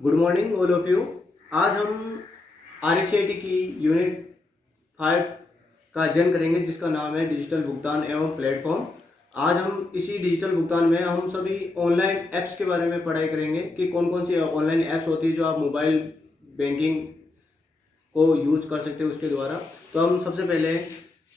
Good morning all of you. आज हम RSAT की यूनिट 5 का अध्ययन करेंगे जिसका नाम है डिजिटल भुगतान एवं प्लेटफॉर्म। आज हम इसी डिजिटल भुगतान में हम सभी ऑनलाइन ऐप्स के बारे में पढ़ाई करेंगे कि कौन कौन सी ऑनलाइन ऐप्स होती है जो आप मोबाइल बैंकिंग को यूज कर सकते हो उसके द्वारा। तो हम सबसे पहले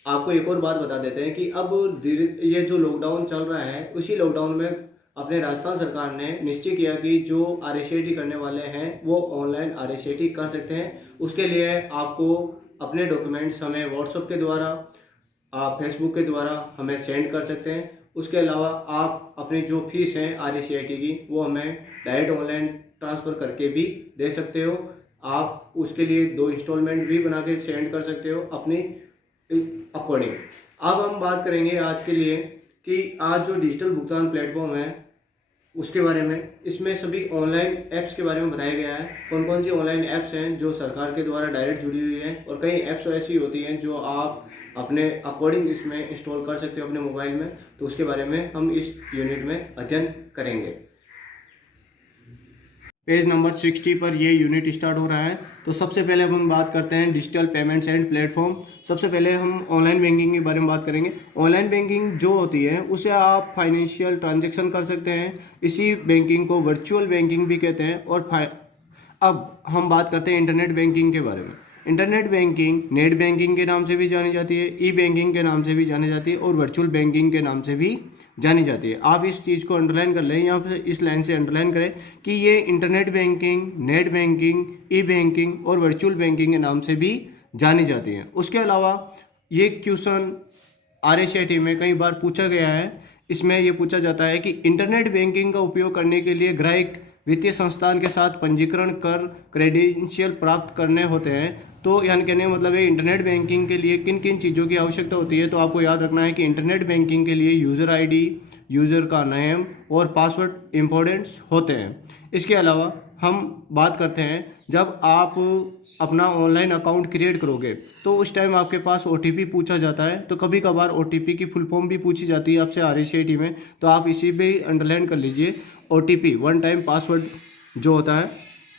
आपको एक और बात बता देते हैं कि अब ये जो लॉकडाउन चल रहा है उसी लॉकडाउन में अपने राजस्थान सरकार ने निश्चय किया कि जो RSAT करने वाले हैं वो ऑनलाइन RSAT कर सकते हैं। उसके लिए आपको अपने डॉक्यूमेंट्स हमें व्हाट्सएप के द्वारा, आप फेसबुक के द्वारा हमें सेंड कर सकते हैं। उसके अलावा आप अपनी जो फीस है RSAT की वो हमें डायरेक्ट ऑनलाइन ट्रांसफ़र करके भी दे सकते हो। आप उसके लिए 2 इंस्टॉलमेंट भी बना के सेंड कर सकते हो अपनी अकॉर्डिंग। अब हम बात करेंगे आज के लिए कि आज जो डिजिटल भुगतान प्लेटफॉर्म है उसके बारे में। इसमें सभी ऑनलाइन ऐप्स के बारे में बताया गया है, कौन कौन सी ऑनलाइन ऐप्स हैं जो सरकार के द्वारा डायरेक्ट जुड़ी हुई हैं, और कई ऐप्स ऐसी होती हैं जो आप अपने अकॉर्डिंग इसमें इंस्टॉल कर सकते हो अपने मोबाइल में। तो उसके बारे में हम इस यूनिट में अध्ययन करेंगे। पेज नंबर 60 पर ये यूनिट स्टार्ट हो रहा है। तो सबसे पहले हम बात करते हैं डिजिटल पेमेंट्स एंड प्लेटफॉर्म। सबसे पहले हम ऑनलाइन बैंकिंग के बारे में बात करेंगे। ऑनलाइन बैंकिंग जो होती है उसे आप फाइनेंशियल ट्रांजैक्शन कर सकते हैं। इसी बैंकिंग को वर्चुअल बैंकिंग भी कहते हैं। और अब हम बात करते हैं इंटरनेट बैंकिंग के बारे में। इंटरनेट बैंकिंग नेट बैंकिंग के नाम से भी जानी जाती है, ई बैंकिंग के नाम से भी जानी जाती है और वर्चुअल बैंकिंग के नाम से भी जानी जाती है। आप इस चीज़ को अंडरलाइन कर लें, यहाँ पे इस लाइन से अंडरलाइन करें कि ये इंटरनेट बैंकिंग, नेट बैंकिंग, ई बैंकिंग और वर्चुअल बैंकिंग के नाम से भी जानी जाती है। उसके अलावा ये क्वेश्चन RSAT में कई बार पूछा गया है। इसमें यह पूछा जाता है कि इंटरनेट बैंकिंग का उपयोग करने के लिए ग्राहक वित्तीय संस्थान के साथ पंजीकरण कर क्रेडेंशियल प्राप्त करने होते हैं। तो यानी कहने का मतलब है इंटरनेट बैंकिंग के लिए किन किन चीज़ों की आवश्यकता होती है। तो आपको याद रखना है कि इंटरनेट बैंकिंग के लिए यूज़र ID, यूज़र का नेम और पासवर्ड इम्पोर्टेंट्स होते हैं। इसके अलावा हम बात करते हैं जब आप अपना ऑनलाइन अकाउंट क्रिएट करोगे तो उस टाइम आपके पास OTP पूछा जाता है। तो कभी कभार OTP की फुल फॉर्म भी पूछी जाती है आपसे RSAT में। तो आप इसी पे अंडरलाइन कर लीजिए, OTP वन टाइम पासवर्ड जो होता है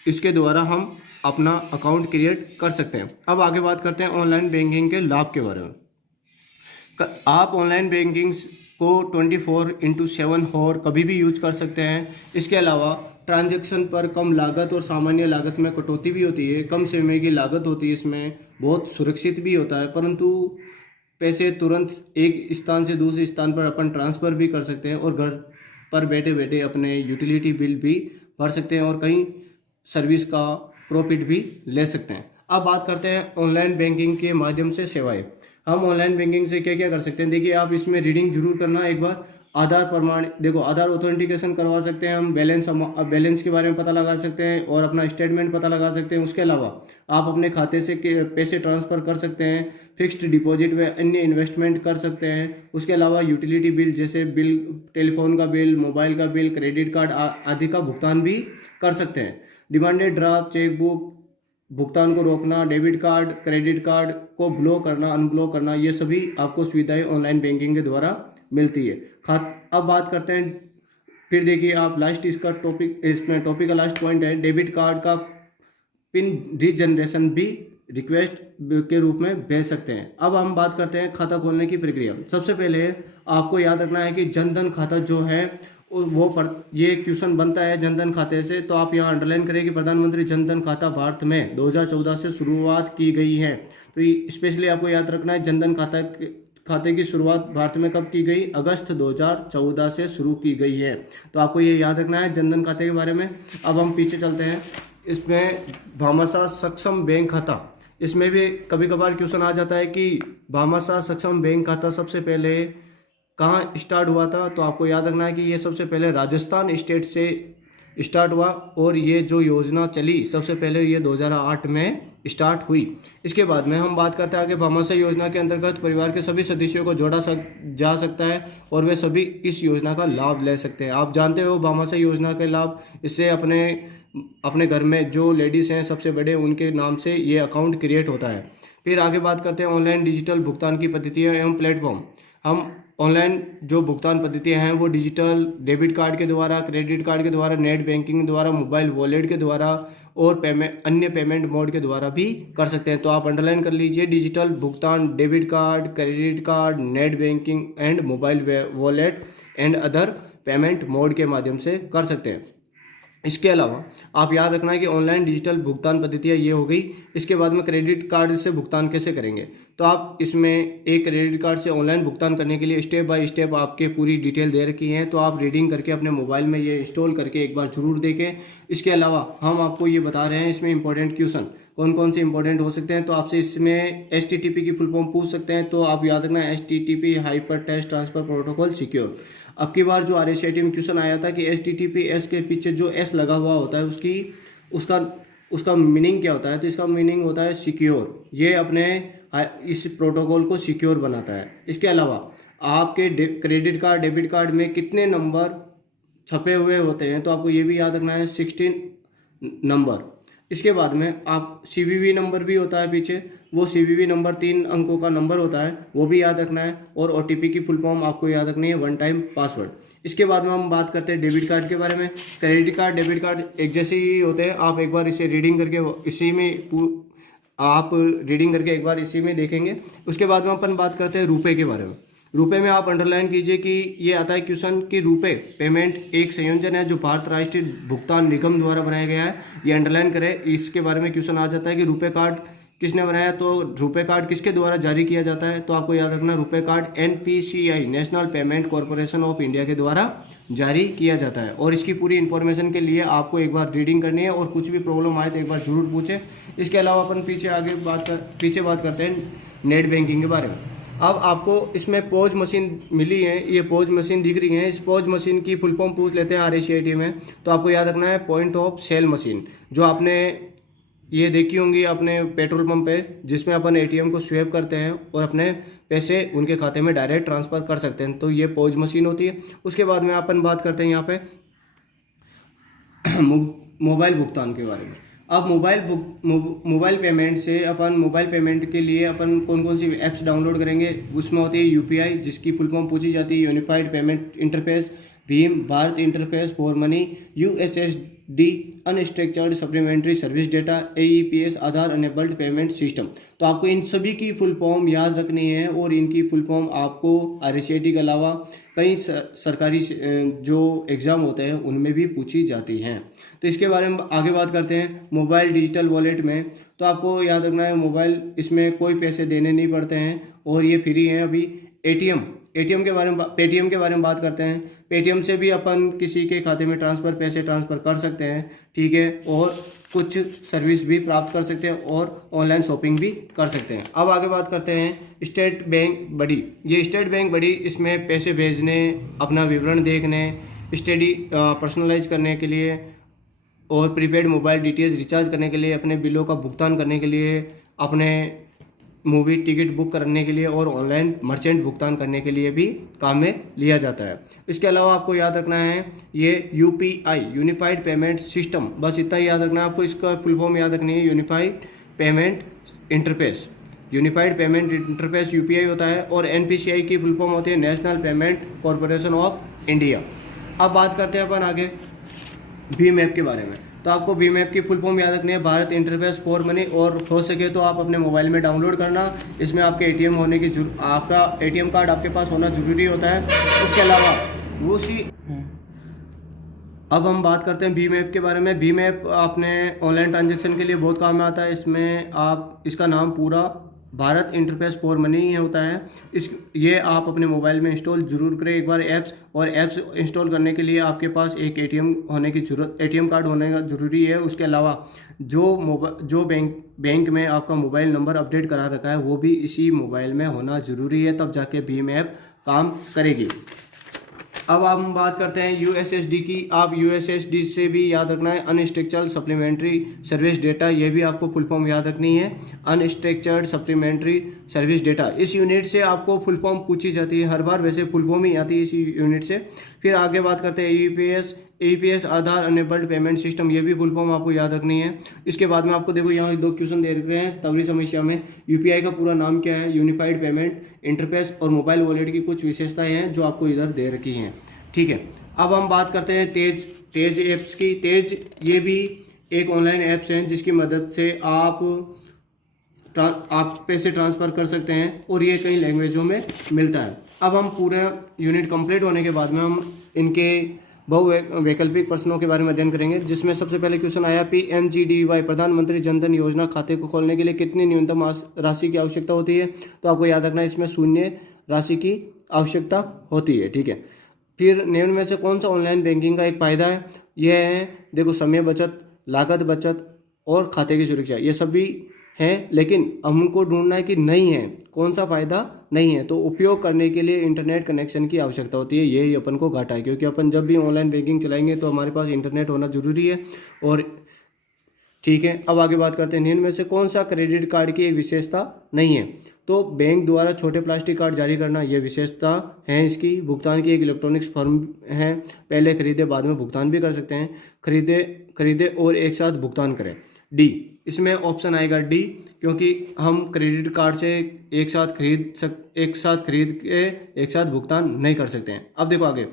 इसके द्वारा हम अपना अकाउंट क्रिएट कर सकते हैं। अब आगे बात करते हैं ऑनलाइन बैंकिंग के लाभ के बारे में। आप ऑनलाइन बैंकिंग को 24/7 और कभी भी यूज कर सकते हैं। इसके अलावा ट्रांजैक्शन पर कम लागत और सामान्य लागत में कटौती भी होती है। कम समय की लागत होती है, इसमें बहुत सुरक्षित भी होता है, परंतु पैसे तुरंत एक स्थान से दूसरे स्थान पर अपन ट्रांसफ़र भी कर सकते हैं और घर पर बैठे बैठे अपने यूटिलिटी बिल भी भर सकते हैं और कहीं सर्विस का प्रॉफिट भी ले सकते हैं। अब बात करते हैं ऑनलाइन बैंकिंग के माध्यम से सेवाएं। हम ऑनलाइन बैंकिंग से क्या क्या कर सकते हैं। देखिए, आप इसमें रीडिंग जरूर करना एक बार। आधार प्रमाण, देखो आधार ऑथेंटिकेशन करवा सकते हैं हम, बैलेंस के बारे में पता लगा सकते हैं और अपना स्टेटमेंट पता लगा सकते हैं। उसके अलावा आप अपने खाते से पैसे ट्रांसफ़र कर सकते हैं, फिक्स्ड डिपॉजिट व अन्य इन्वेस्टमेंट कर सकते हैं। उसके अलावा यूटिलिटी बिल जैसे बिल, टेलीफोन का बिल, मोबाइल का बिल, क्रेडिट कार्ड आदि का भुगतान भी कर सकते हैं। डिमांडेड ड्राफ्ट, चेकबुक, भुगतान को रोकना, डेबिट कार्ड, क्रेडिट कार्ड को ब्लॉक करना, अनब्लॉक करना, ये सभी आपको सुविधाएं ऑनलाइन बैंकिंग के द्वारा मिलती है। अब बात करते हैं, फिर देखिए आप लास्ट इसका टॉपिक, इसमें टॉपिक का लास्ट पॉइंट है डेबिट कार्ड का पिन रीजनरेशन भी रिक्वेस्ट के रूप में भेज सकते हैं। अब हम बात करते हैं खाता खोलने की प्रक्रिया। सबसे पहले आपको याद रखना है कि जनधन खाता जो है ये क्वेश्चन बनता है जनधन खाते से। तो आप यहाँ अंडरलाइन करें कि प्रधानमंत्री जनधन खाता भारत में 2014 से शुरुआत की गई है। तो स्पेशली आपको याद रखना है जनधन खाते की शुरुआत भारत में कब की गई? अगस्त 2014 से शुरू की गई है। तो आपको ये याद रखना है जनधन खाते के बारे में। अब हम पीछे चलते हैं, इसमें भामाशाह सक्षम बैंक खाता, इसमें भी कभी कभार क्वेश्चन आ जाता है कि भामाशाह सक्षम बैंक खाता सबसे पहले कहाँ स्टार्ट हुआ था। तो आपको याद रखना है कि ये सबसे पहले राजस्थान स्टेट से स्टार्ट हुआ और ये जो योजना चली सबसे पहले ये 2008 में स्टार्ट हुई। इसके बाद में हम बात करते हैं आगे, भामाशाह योजना के अंतर्गत परिवार के सभी सदस्यों को जोड़ा जा सकता है और वे सभी इस योजना का लाभ ले सकते हैं। आप जानते हो भामाशाह योजना के लाभ, इससे अपने घर में जो लेडीज़ हैं सबसे बड़े उनके नाम से ये अकाउंट क्रिएट होता है। फिर आगे बात करते हैं ऑनलाइन डिजिटल भुगतान की पद्धतियाँ एवं प्लेटफॉर्म। हम ऑनलाइन जो भुगतान पद्धतियाँ हैं वो डिजिटल डेबिट कार्ड के द्वारा, क्रेडिट कार्ड के द्वारा, नेट बैंकिंग के द्वारा, मोबाइल वॉलेट के द्वारा और अन्य पेमेंट मोड के द्वारा भी कर सकते हैं। तो आप अंडरलाइन कर लीजिए, डिजिटल भुगतान debit card, credit card, net banking and mobile wallet and other payment mode के माध्यम से कर सकते हैं। इसके अलावा आप याद रखना है कि ऑनलाइन डिजिटल भुगतान पद्धतियाँ ये हो गई। इसके बाद में क्रेडिट कार्ड से भुगतान कैसे करेंगे, तो आप इसमें एक क्रेडिट कार्ड से ऑनलाइन भुगतान करने के लिए स्टेप बाय स्टेप आपके पूरी डिटेल दे रखी है, तो आप रीडिंग करके अपने मोबाइल में ये इंस्टॉल करके एक बार जरूर देखें। इसके अलावा हम आपको ये बता रहे हैं इसमें इंपॉर्टेंट क्वेश्चन कौन कौन से इंपॉर्टेंट हो सकते हैं। तो आपसे इसमें HTTP की फुल फॉर्म पूछ सकते हैं, तो आप याद रखना HTTP hyper text transfer protocol secure. अब की बार जो RSIT में क्वेश्चन आया था कि HTTPS के पीछे जो S लगा हुआ होता है उसका मीनिंग क्या होता है, तो इसका मीनिंग होता है सिक्योर। ये अपने इस प्रोटोकॉल को सिक्योर बनाता है। इसके अलावा आपके क्रेडिट कार्ड डेबिट कार्ड में कितने नंबर छपे हुए होते हैं, तो आपको ये भी याद रखना है 16 नंबर। इसके बाद में आप CVV नंबर भी होता है पीछे, वो CVV नंबर 3 अंकों का नंबर होता है, वो भी याद रखना है। और OTP की फुल फॉर्म आपको याद रखनी है, 1 टाइम पासवर्ड। इसके बाद में हम बात करते हैं डेबिट कार्ड के बारे में। क्रेडिट कार्ड डेबिट कार्ड एक जैसे ही होते हैं, आप एक बार इसे रीडिंग करके एक बार इसी में देखेंगे। उसके बाद में अपन बात करते हैं रुपए के बारे में। रुपए में आप अंडरलाइन कीजिए कि ये आता है क्वेश्चन कि रुपए पेमेंट एक संयोजन है जो भारत राष्ट्रीय भुगतान निगम द्वारा बनाया गया है, ये अंडरलाइन करें। इसके बारे में क्वेश्चन आ जाता है कि रुपए कार्ड किसने बनाया, तो रुपए कार्ड किसके द्वारा जारी किया जाता है, तो आपको याद रखना रुपए card NPCI national payment corporation of India के द्वारा जारी किया जाता है। और इसकी पूरी इन्फॉर्मेशन के लिए आपको एक बार रीडिंग करनी है, और कुछ भी प्रॉब्लम आए तो एक बार जरूर पूछें। इसके अलावा अपन पीछे बात करते हैं नेट बैंकिंग के बारे में। अब आपको इसमें पॉज मशीन मिली है, ये पॉज मशीन दिख रही है, इस पॉज मशीन की फुल फॉर्म पूछ लेते हैं RSIT में। तो आपको याद रखना है पॉइंट ऑफ सेल मशीन, जो आपने ये देखी होंगी अपने पेट्रोल पंप पे, जिसमें अपन ATM को स्वैप करते हैं और अपने पैसे उनके खाते में डायरेक्ट ट्रांसफ़र कर सकते हैं, तो ये पॉज मशीन होती है। उसके बाद में अपन बात करते हैं यहाँ पे मोबाइल भुगतान के बारे में। अब मोबाइल पेमेंट से अपन मोबाइल पेमेंट के लिए अपन कौन कौन सी ऐप्स डाउनलोड करेंगे, उसमें होती है UPI, जिसकी फुल फॉर्म पूछी जाती है unified payment interface, Bhim, Bharat interface for money, USSD unstructured supplementary service data, AEPS Aadhaar enabled payment system. तो आपको इन सभी की फुल फॉर्म याद रखनी है, और इनकी फुल फॉर्म आपको RSIT के अलावा कई सरकारी जो एग्ज़ाम होते हैं उनमें भी पूछी जाती हैं। तो इसके बारे में आगे बात करते हैं। मोबाइल डिजिटल वॉलेट में तो आपको याद रखना है मोबाइल, इसमें कोई पैसे देने नहीं पड़ते हैं और ये फ्री हैं। अभी पेटीएम के बारे में बात करते हैं। पेटीएम से भी अपन किसी के खाते में पैसे ट्रांसफ़र कर सकते हैं, ठीक है, और कुछ सर्विस भी प्राप्त कर सकते हैं और ऑनलाइन शॉपिंग भी कर सकते हैं। अब आगे बात करते हैं स्टेट बैंक बडी। ये स्टेट बैंक बडी, इसमें पैसे भेजने, अपना विवरण देखने, स्टडी पर्सनलाइज करने के लिए और प्रीपेड मोबाइल डिटेल्स रिचार्ज करने के लिए, अपने बिलों का भुगतान करने के लिए, अपने मूवी टिकट बुक करने के लिए और ऑनलाइन मर्चेंट भुगतान करने के लिए भी काम में लिया जाता है। इसके अलावा आपको याद रखना है ये UPI यूनिफाइड पेमेंट सिस्टम, बस इतना ही याद रखना है आपको। इसका फुल फॉर्म याद रखनी है unified payment interface. Unified payment interface UPI होता है, और NPCI की फुल फॉर्म होती है national payment corporation of India. अब बात करते हैं अपन आगे भीम ऐप के बारे में। तो आपको भीम ऐप की फुल फॉर्म याद रखनी है भारत इंटरफेस फॉर मनी, और हो सके तो आप अपने मोबाइल में डाउनलोड करना। इसमें आपके आपका ATM कार्ड आपके पास होना जरूरी होता है। उसके अलावा अब हम बात करते हैं भीम ऐप के बारे में। भीम ऐप अपने ऑनलाइन ट्रांजैक्शन के लिए बहुत काम में आता है। इसका नाम पूरा भारत इंटरफेस फॉर मनी होता है। ये आप अपने मोबाइल में इंस्टॉल जरूर करें एक बार ऐप्स इंस्टॉल करने के लिए आपके पास एक ATM कार्ड होने का ज़रूरी है। उसके अलावा जो बैंक में आपका मोबाइल नंबर अपडेट करा रखा है वो भी इसी मोबाइल में होना ज़रूरी है, तब जाके भीम ऐप काम करेगी। अब हम बात करते हैं USSD की। आप USSD से भी याद रखना है अनस्ट्रक्चर्ड सप्लीमेंट्री सर्विस डेटा, ये भी आपको फुल फॉर्म याद रखनी है, अनस्ट्रक्चर्ड सप्लीमेंट्री सर्विस डेटा। इस यूनिट से आपको फुल फॉर्म पूछी जाती है हर बार, वैसे फुल फॉर्म ही आती है इस यूनिट से। फिर आगे बात करते हैं AEPS APS आधार अनेबल्ड पेमेंट सिस्टम, ये भी फुल फॉर्म आपको याद रखनी है। इसके बाद में आपको देखो यहाँ 2 क्वेश्चन दे रहे हैं तवरी समस्या में। UPI का पूरा नाम क्या है, यूनिफाइड पेमेंट इंटरफेस, और मोबाइल वॉलेट की कुछ विशेषताएं हैं जो आपको इधर दे रखी हैं। ठीक है, अब हम बात करते हैं तेज ऐप्स की। तेज ये भी एक ऑनलाइन ऐप्स है जिसकी मदद से आप पैसे ट्रांसफ़र कर सकते हैं और ये कई लैंग्वेजों में मिलता है। अब हम पूरा यूनिट कंप्लीट होने के बाद में हम इनके वैकल्पिक प्रश्नों के बारे में अध्ययन करेंगे, जिसमें सबसे पहले क्वेश्चन आया PMGDY प्रधानमंत्री जनधन योजना खाते को खोलने के लिए कितनी न्यूनतम राशि की आवश्यकता होती है। तो आपको याद रखना है इसमें 0 राशि की आवश्यकता होती है। ठीक है, फिर निम्न में से कौन सा ऑनलाइन बैंकिंग का एक फ़ायदा है, यह है देखो समय बचत, लागत बचत और खाते की सुरक्षा, ये सभी हैं, लेकिन हमको ढूंढना है कि नहीं है, कौन सा फ़ायदा नहीं है। तो उपयोग करने के लिए इंटरनेट कनेक्शन की आवश्यकता होती है, यही अपन को घाटा है, क्योंकि अपन जब भी ऑनलाइन बैंकिंग चलाएंगे तो हमारे पास इंटरनेट होना ज़रूरी है। और ठीक है, अब आगे बात करते हैं निम्न में से कौन सा क्रेडिट कार्ड की एक विशेषता नहीं है। तो बैंक द्वारा छोटे प्लास्टिक कार्ड जारी करना, यह विशेषता है इसकी। भुगतान की एक इलेक्ट्रॉनिक्स फॉर्म है, पहले खरीदे बाद में भुगतान भी कर सकते हैं, खरीदे और एक साथ भुगतान करें। डी, इसमें ऑप्शन आएगा डी, क्योंकि हम क्रेडिट कार्ड से एक साथ खरीद के एक साथ भुगतान नहीं कर सकते हैं। अब देखो आगे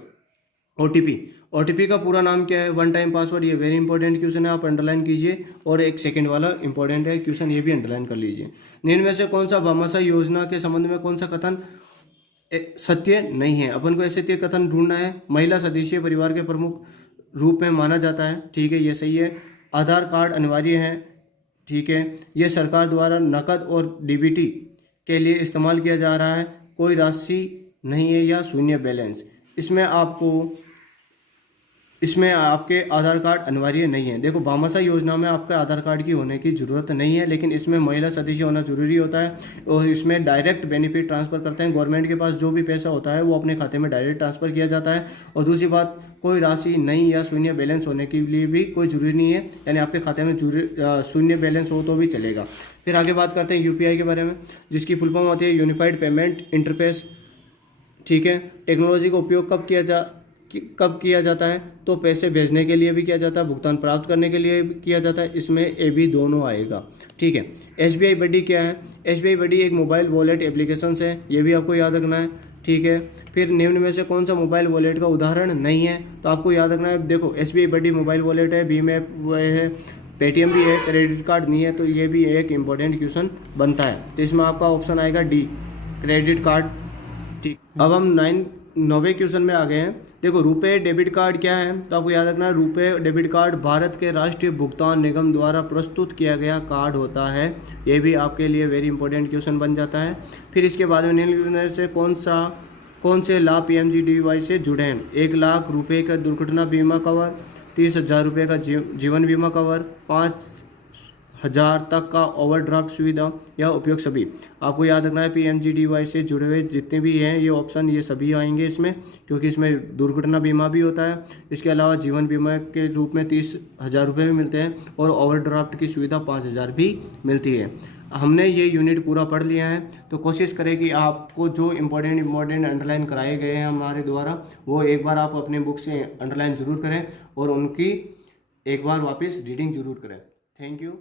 OTP का पूरा नाम क्या है, 1 टाइम पासवर्ड, ये वेरी इंपॉर्टेंट क्वेश्चन है, आप अंडरलाइन कीजिए। और एक सेकंड वाला इंपॉर्टेंट है क्वेश्चन, ये भी अंडरलाइन कर लीजिए। निम्न में से कौन सा भामाशाह योजना के संबंध में कौन सा कथन सत्य नहीं है। अपन को सत्य कथन ढूंढना है। महिला सदस्य परिवार के प्रमुख रूप में माना जाता है, ठीक है, ये सही है। आधार कार्ड अनिवार्य है, ठीक है, यह सरकार द्वारा नकद और DBT के लिए इस्तेमाल किया जा रहा है, कोई राशि नहीं है या 0 बैलेंस। इसमें आपके आधार कार्ड अनिवार्य नहीं है। देखो भामाशाह योजना में आपका आधार कार्ड की होने की ज़रूरत नहीं है, लेकिन इसमें महिला सदस्य होना जरूरी होता है। और इसमें डायरेक्ट बेनिफिट ट्रांसफ़र करते हैं, गवर्नमेंट के पास जो भी पैसा होता है वो अपने खाते में डायरेक्ट ट्रांसफ़र किया जाता है। और दूसरी बात, कोई राशि नहीं या 0 बैलेंस होने के लिए भी कोई ज़रूरी नहीं है, यानी आपके खाते में 0 बैलेंस हो तो भी चलेगा। फिर आगे बात करते हैं UPI के बारे में, जिसकी फुल फॉर्म होती है यूनिफाइड पेमेंट इंटरफेस। ठीक है, टेक्नोलॉजी का उपयोग कब किया जाता है, तो पैसे भेजने के लिए भी किया जाता है, भुगतान प्राप्त करने के लिए भी किया जाता है, इसमें ए भी दोनों आएगा। ठीक है, SBI बडी क्या है, SBI बडी एक मोबाइल वॉलेट एप्लीकेशन है, ये भी आपको याद रखना है। ठीक है, फिर निम्न में से कौन सा मोबाइल वॉलेट का उदाहरण नहीं है, तो आपको याद रखना है, देखो SBI बडी मोबाइल वॉलेट है, भीम ऐप है, पेटीएम भी है, क्रेडिट कार्ड नहीं है, तो ये भी एक इंपॉर्टेंट क्वेश्चन बनता है। तो इसमें आपका ऑप्शन आएगा डी, क्रेडिट कार्ड। ठीक, अब हम 9वें क्वेश्चन में आ गए हैं। देखो रुपए डेबिट कार्ड क्या है, तो आपको याद रखना है, रुपए डेबिट कार्ड भारत के राष्ट्रीय भुगतान निगम द्वारा प्रस्तुत किया गया कार्ड होता है। ये भी आपके लिए वेरी इंपॉर्टेंट क्वेश्चन बन जाता है। फिर इसके बाद में निम्न से कौन से लाभ PMGDY से जुड़े हैं। 1 लाख रुपये का दुर्घटना बीमा कवर, 30,000 रुपये का जीवन बीमा कवर, 5,000 तक का ओवरड्राफ्ट सुविधा या उपयोग सभी। आपको याद रखना है PMGDY से जुड़े हुए जितने भी हैं ये ऑप्शन, ये सभी आएंगे इसमें, क्योंकि इसमें दुर्घटना बीमा भी होता है। इसके अलावा जीवन बीमा के रूप में 30,000 रुपये भी मिलते हैं और ओवरड्राफ्ट की सुविधा 5,000 भी मिलती है। हमने ये यूनिट पूरा पढ़ लिया है, तो कोशिश करें कि आपको जो इम्पोर्टेंट अंडरलाइन कराए गए हैं हमारे द्वारा, वो एक बार आप अपने बुक से अंडरलाइन ज़रूर करें और उनकी एक बार वापस रीडिंग ज़रूर करें। Thank you.